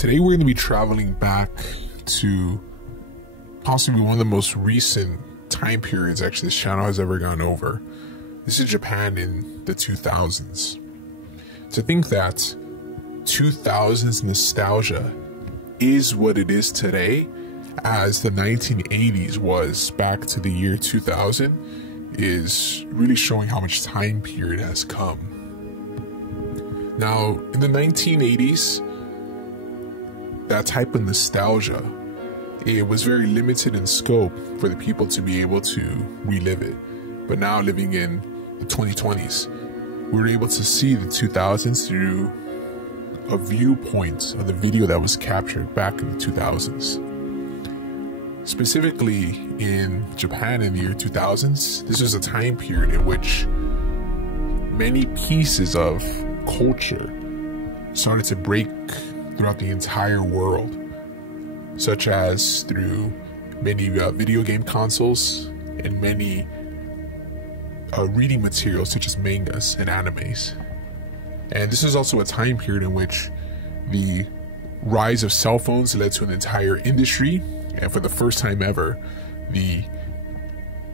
Today we're going to be traveling back to possibly one of the most recent time periods actually this channel has ever gone over. This is Japan in the 2000s. To think that 2000s nostalgia is what it is today, as the 1980s was back to the year 2000, is really showing how much time period has come. Now, in the 1980s, that type of nostalgia, it was very limited in scope for the people to be able to relive it. But now, living in the 2020s, we were able to see the 2000s through a viewpoint of the video that was captured back in the 2000s. Specifically in Japan in the year 2000s, this was a time period in which many pieces of culture started to break throughout the entire world, such as through many video game consoles and many reading materials such as mangas and animes. And this is also a time period in which the rise of cell phones led to an entire industry, and for the first time ever, the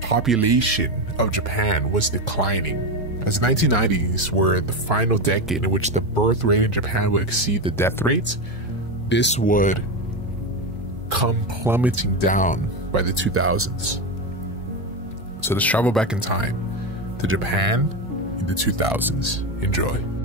population of Japan was declining, as the 1990s were the final decade in which the birth rate in Japan would exceed the death rates. This would come plummeting down by the 2000s. So let's travel back in time to Japan in the 2000s. Enjoy.